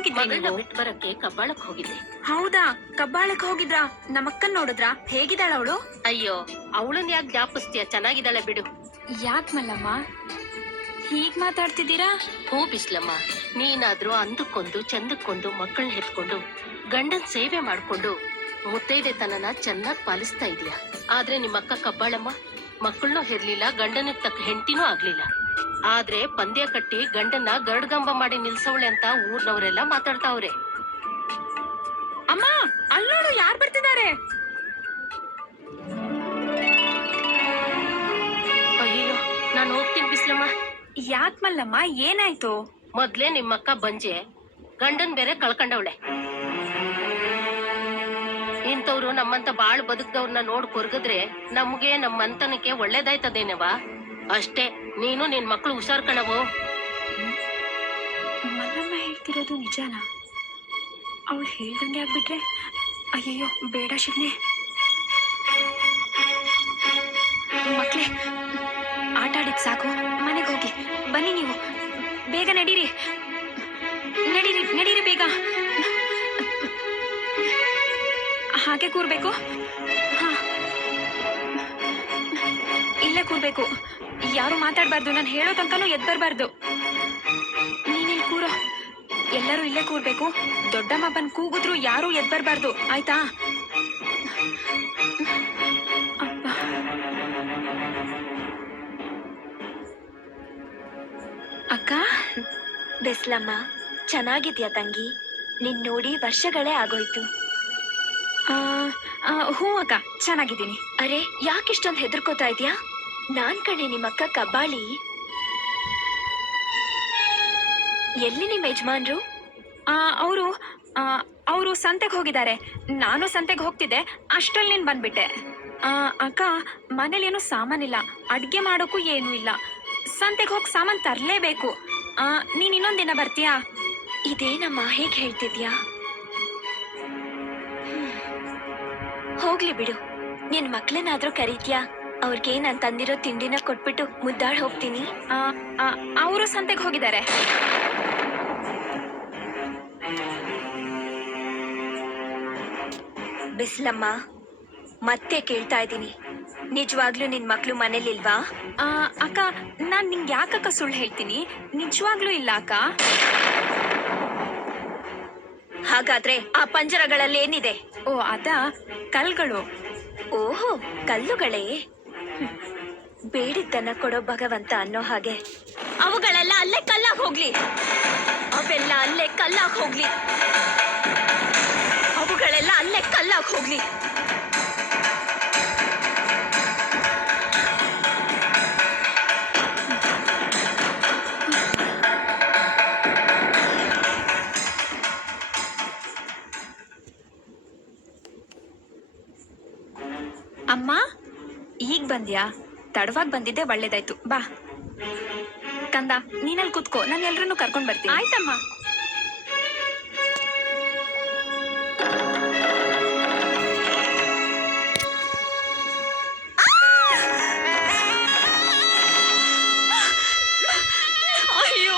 ಹೋಗಿದ್ರಿ ನೀವು? ಬರಕ್ಕೆ ಕಬ್ಬಾಳಕ್ ಹೋಗಿದ್ದೆ. ಹೌದಾ? ಕಬ್ಬಾಳಕ್ ಹೋಗಿದ್ರ? ನಮ್ಮಕ್ಕನ್ ನೋಡಿದ್ರ? ಹೇಗಿದ್ದಾಳ ಅವಳು? ಅಯ್ಯೋ ಅವಳನ್ ಯಾಕೆ ಜ್ಞಾಪಿಸ್ತೀಯ? ಚೆನ್ನಾಗಿದ್ದಾಳೆ ಬಿಡು. ಯಾಕ್ ಮಲ್ಲಮ್ಮ? ಹೀಗ್ ಮಾತಾಡ್ತಿದ್ದೀರಾ? ಹೂ ಬಿಸ್ಲಮ್ಮ ನೀನಾದ್ರೂ ಅಂದಕ್ಕೊಂದು ಚಂದಕ್ಕೊಂದು ಮಕ್ಕಳನ್ನ ಹೆತ್ಕೊಂಡು ಗಂಡನ್ ಸೇವೆ ಮಾಡ್ಕೊಂಡು ಮುತ್ತೈದೆ ತನನ ಚೆನ್ನಾಗ್ ಪಾಲಿಸ್ತಾ ಇದೀಯ ಆದ್ರೆ ನಿಮ್ಮಕ್ಕ ಕಬ್ಬಾಳಮ್ಮ ಮಕ್ಕಳನ್ನೂ ಹೆರ್ಲಿಲ್ಲ ಗಂಡನಿಗೆ ತಕ್ಕ ಹೆಂಡತಿನೂ ಆಗ್ಲಿಲ್ಲ. ಆದ್ರೆ ಪಂದ್ಯ ಕಟ್ಟಿ ಗಂಡನ್ನ ಗರ್ಡ್ಗಂಬ ಮಾಡಿ ನಿಲ್ಸವಳೆ ಅಂತ ಊರ್ನವರೆಲ್ಲ ಮಾತಾಡ್ತಾವ್ರೆ. ಅಮ್ಮ ಅಲ್ಲೋಡು ಯಾರ್ ಬರ್ತಿದ್ದಾರೆ? ಅಯ್ಯೋ ನಾನು ಹೋಗ್ತೀನಿ ಬಿಸ್ಲಮ್ಮ. ಯಾಕ್ ಮಲ್ಲಮ್ಮ ಏನಾಯ್ತು? ಮೊದ್ಲೇ ನಿಮ್ಮಕ್ಕ ಬಂಜೆ ಗಂಡನ್ ಬೇರೆ ಕಳ್ಕೊಂಡವಳೆ. ಇಂಥವ್ರು ನಮ್ಮಂತ ಬಾಳ್ ಬದುಕದವ್ರನ್ನ ನೋಡ್ ಕೊರ್ಗದ್ರೆ ನಮ್ಗೆ ನಮ್ಮಂತನಕ್ಕೆ ಒಳ್ಳೇದಾಯ್ತದೇನವಾ ಅಷ್ಟೇ. ನೀನು ನಿನ್ ಮಕ್ಕಳು ಹುಷಾರ್ ಕಣವು ಮಲ್ಲಮ್ಮ ಹೇಳ್ತಿರೋದು ನಿಜಾನ? ಅವಳು ಹೇಳ್ದಂಗೆ ಆಗ್ಬಿಟ್ರೆ, ಅಯ್ಯಯ್ಯೋ, ಬೇಡ ಶಿವನೆ ಮಕ್ಳೇ, ಆಟ ಆಡಿದ್ ಸಾಕು. ಮನೆಗೆ ಹೋಗಿ. ಬನ್ನಿ ನೀವು. ಬೇಗ ನಡೀರಿ. ನಡೀರಿ ನಡೀರಿ ಬೇಗ. ಹಾಗೆ ಕೂರ್ಬೇಕು? ಹಾ. ಇಲ್ಲೇ ಕೂರ್ಬೇಕು. ಯಾರು ಮಾತಾಡಬಾರ್ದು ನಾನು ಹೇಳೋ ತನಕನೂ ಎದ್ ಬರ್ಬಾರ್ದು ನೀನಿಲ್ ಕೂರೋ? ಎಲ್ಲರೂ ಇಲ್ಲೇ ಕೂರ್ಬೇಕು. ದೊಡ್ಡಮ್ಮ ಬಂದು ಕೂಗಿದ್ರು ಯಾರು ಎದ್ ಬರಬಾರ್ದು ಆಯ್ತಾ. ಅಕ್ಕ? ಬೆಸ್ಲಮ್ಮ ಚೆನ್ನಾಗಿದ್ಯಾ ತಂಗಿ? ನಿನ್ ನೋಡಿ ವರ್ಷಗಳೇ ಆಗೋಯ್ತು. ಹ್ಞೂ ಅಕ್ಕ ಚೆನ್ನಾಗಿದ್ದೀನಿ. ಅರೆ ಯಾಕಿಷ್ಟೊಂದು ಹೆದರ್ಕೋತಾ ಇದ್ಯಾ? ನಾನ್ ಕಣೆ ನಿಮ್ಮಕ್ಕ ಕಬ್ಬಾಳಿ. ಎಲ್ಲಿ ನಿಮ್ಮ ಯಜಮಾನ್ರು? ಅವರು ಅವರು ಸಂತೆಗೆ ಹೋಗಿದ್ದಾರೆ. ನಾನು ಸಂತೆಗೆ ಹೋಗ್ತಿದ್ದೆ ಅಷ್ಟರಲ್ಲಿ ನೀನು ಬಂದ್ಬಿಟ್ಟೆ. ಆ, ಅಕ್ಕ ಮನೇಲಿ ಏನು ಸಾಮಾನಿಲ್ಲ ಅಡ್ಗೆ ಮಾಡೋಕ್ಕೂ ಏನೂ ಇಲ್ಲ. ಸಂತೆಗೆ ಹೋಗಿ ಸಾಮಾನು ತರಲೇಬೇಕು. ನೀನು ಇನ್ನೊಂದು ದಿನ ಬರ್ತೀಯಾ? ಇದೇನಮ್ಮ ಹೇಗೆ ಹೇಳ್ತಿದ್ಯಾ. ಹೋಗ್ಲಿ ಬಿಡು. ನಿನ್ ಮಕ್ಳನ್ನಾದ್ರೂ ಕರೀತ್ಯಾ? ಅವ್ರಿಗೆ ನಾನ್ ತಂದಿರೋ ತಿಂಡಿನ ಕೊಟ್ಬಿಟ್ಟು ಮುದ್ದಾಡ್ ಹೋಗ್ತೀನಿ. ಅವರು ಸಂತೆಗೆ ಹೋಗಿದ್ದಾರೆ. ಬಿಸ್ಲಮ್ಮ ಮತ್ತೆ ಕೇಳ್ತಾ ಇದ್ದೀನಿ. ನಿಜವಾಗ್ಲೂ ನಿನ್ ಮಕ್ಳು ಮನೇಲಿಲ್ವಾ? ಅಕ್ಕ ನಾನು ನಿಂಗೆ ಯಾಕಕ್ಕ ಸುಳ್ಳು ಹೇಳ್ತೀನಿ? ನಿಜವಾಗ್ಲೂ ಇಲ್ಲ ಅಕ್ಕ. ಹಾಗಾದ್ರೆ ಆ ಪಂಜರಗಳಲ್ಲಿ ಏನಿದೆ ಓ ಅದ ಕಲ್ಗಳು. ಓಹೋ ಕಲ್ಲುಗಳೇ. ಬೇಡಿದ್ದನ್ನ ಕೊಡೋ ಭಗವಂತ ಅನ್ನೋ ಹಾಗೆ. ಅವುಗಳೆಲ್ಲ ಅಲ್ಲೇ ಕಲ್ಲಾಗ್ ಹೋಗ್ಲಿ. ಅವೆಲ್ಲ ಅಲ್ಲೇ ಕಲ್ಲಾಗ್ ಹೋಗ್ಲಿ. ಅವುಗಳೆಲ್ಲ ಅಲ್ಲೇ ಕಲ್ಲಾಗ್ ಹೋಗ್ಲಿ. ಬಂದ್ಯಾ ತಡವಾಗಿ ಬಂದಿದ್ದೆ ಒಳ್ಳೇದಾಯ್ತು. ಬಾ. ಕಂದ ನೀನಲ್ಲಿ ಕುತ್ಕೋ. ನಾನು ಎಲ್ರನ್ನೂ ಕರ್ಕೊಂಡ್ ಬರ್ತೀನಿ. ಆಯ್ತಮ್ಮ. ಅಯ್ಯೋ.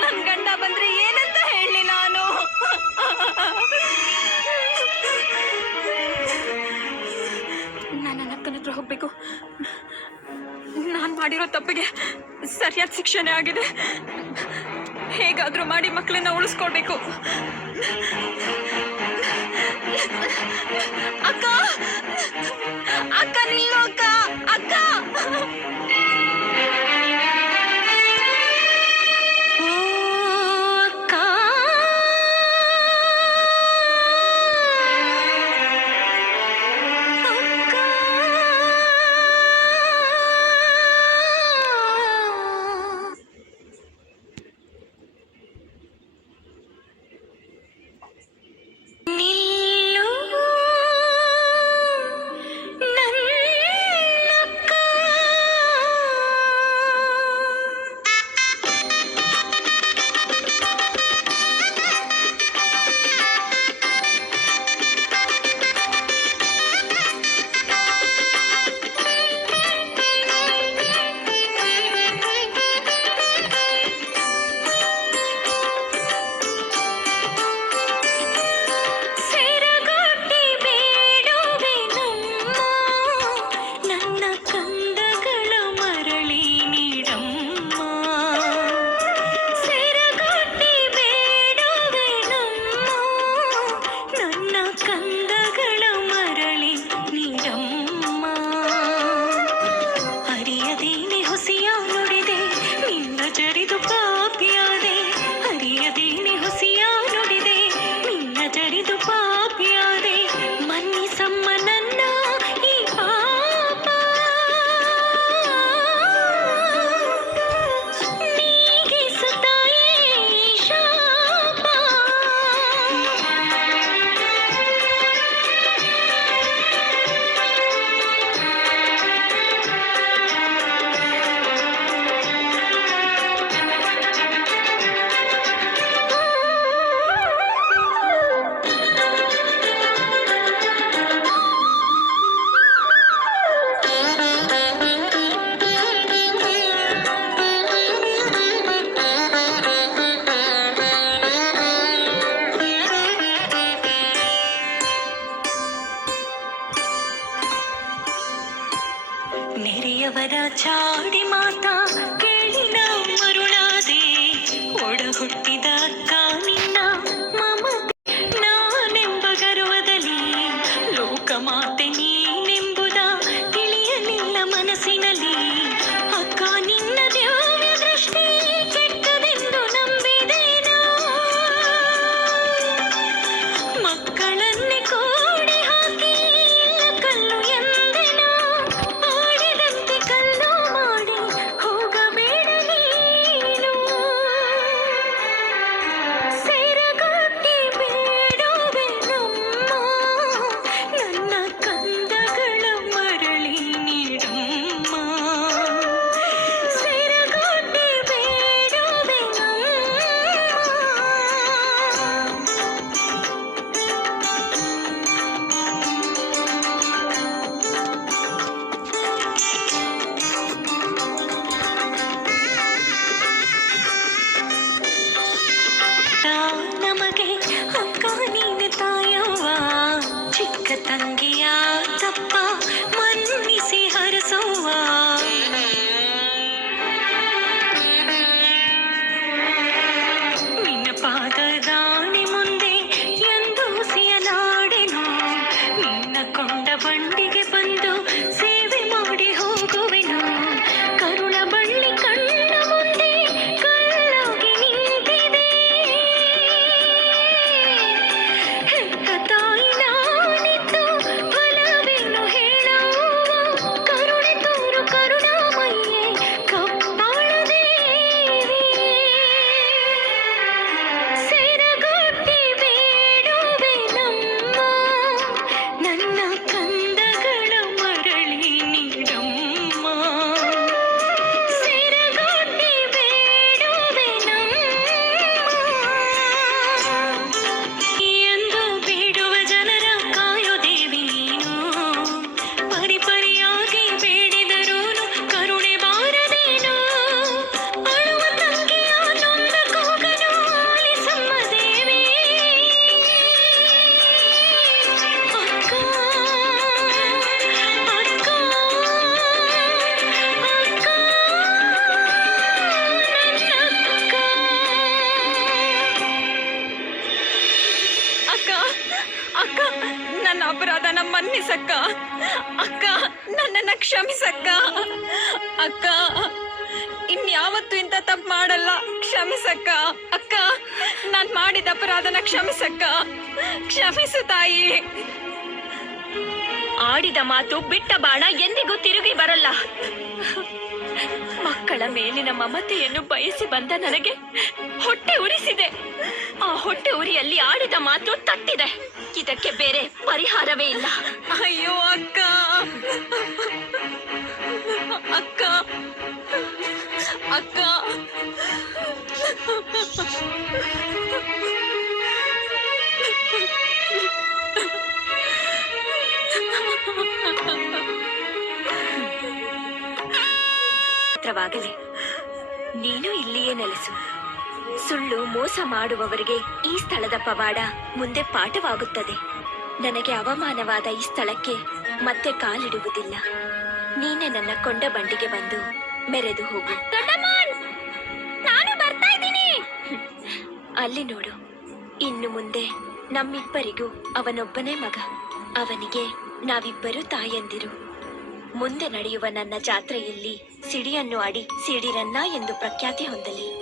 ನನ್ ಗಂಡ ಬಂದ್ರೆ ಏನಂತ ಹೇಳಿ ನಾನು? ನಾನು ನನ್ನ ಹತ್ರ ಹೋಗ್ಬೇಕು. ನಾನ್ ಮಾಡಿರೋ ತಪ್ಪಿಗೆ ಸರಿಯಾದ ಶಿಕ್ಷಣೆ ಆಗಿದೆ. ಹೇಗಾದ್ರೂ ಮಾಡಿ ಮಕ್ಕಳನ್ನ ಉಳಿಸ್ಕೊಳ್ಬೇಕು ಅಕ್ಕ! ಅಕ್ಕ, ನಿಲ್ಲು! ചെറിതു ಹುಟ್ಟಿದ ಅಕ್ಕ ನಮಗೆ ಅಕ್ಕ ನೀನು ತಾಯವ್ವ ಚಿಕ್ಕ ತಂಗಿಯ ತಪ್ಪ ಮನ್ನಿಸಿ ಹರಸುವ ನಿನ್ನ ಪಾದ ರಾಣಿ ಮುಂದೆ ಎಂದು ಸಿಯಲಾಡೆನು ನಿನ್ನ ಕೊಂಡ ಬಂಡಿಗೆ ಕ್ಷಮಿಸಕ್ಕ. ಅಕ್ಕ, ಇನ್ಯಾವತ್ತು ಇಂಥ ತಪ್ಪು ಮಾಡಲ್ಲ. ಕ್ಷಮಿಸಕ್ಕ. ಅಕ್ಕ, ನಾನು ಮಾಡಿದ ಅಪರಾಧನ ಕ್ಷಮಿಸಕ್ಕ. ಕ್ಷಮಿಸು ತಾಯಿ. ಆಡಿದ ಮಾತು ಬಿಟ್ಟ ಬಾಣ ಎಂದಿಗೂ ತಿರುಗಿ ಬರಲ್ಲ. ಮಕ್ಕಳ ಮೇಲಿನ ಮಮತೆಯನ್ನು ಬಯಸಿ ಬಂದ ನನಗೆ ಹೊಟ್ಟೆ ಉರಿಸಿದೆ. ಆ ಹೊಟ್ಟೆ ಉರಿಯಲ್ಲಿ ಆಡಿದ ಮಾತು ತಟ್ಟಿದೆ. ಇದಕ್ಕೆ ಬೇರೆ ಪರಿಹಾರವೇ ಇಲ್ಲ. ಅಯ್ಯೋ ಅಕ್ಕ. ಅಕ್ಕ. ಅಕ್ಕ. ಮಾತ್ರವಾಗಲಿ ನೀನು ಇಲ್ಲಿಯೇ ನೆಲೆಸು. ಸುಳ್ಳು ಮೋಸ ಮಾಡುವವರಿಗೆ ಈ ಸ್ಥಳದ ಪವಾಡ ಮುಂದೆ ಪಾಠವಾಗುತ್ತದೆ. ನನಗೆ ಅವಮಾನವಾದ ಈ ಸ್ಥಳಕ್ಕೆ ಮತ್ತೆ ಕಾಲಿಡುವುದಿಲ್ಲ. ನೀನೆ ನನ್ನ ಕೊಂಡ ಬಂಡಿಗೆ ಬಂದು ಮೆರೆದು ಹೋಗು. ನಾನು ಬರ್ತಾ ಇದ್ದೀನಿ! ಅಲ್ಲಿ ನೋಡು. ಇನ್ನು ಮುಂದೆ ನಮ್ಮಿಬ್ಬರಿಗೂ ಅವನೊಬ್ಬನೇ ಮಗ. ಅವನಿಗೆ ನಾವಿಬ್ಬರು ತಾಯಂದಿರು. ಮುಂದೆ ನಡೆಯುವ ನನ್ನ ಜಾತ್ರೆಯಲ್ಲಿ ಸಿಡಿಯನ್ನು ಆಡಿ ಸಿಡಿರನ್ನ ಎಂದು ಪ್ರಖ್ಯಾತಿ ಹೊಂದಲಿ.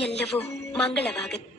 ಎಲ್ಲವೂ ಮಂಗಳವಾಗುತ್ತೆ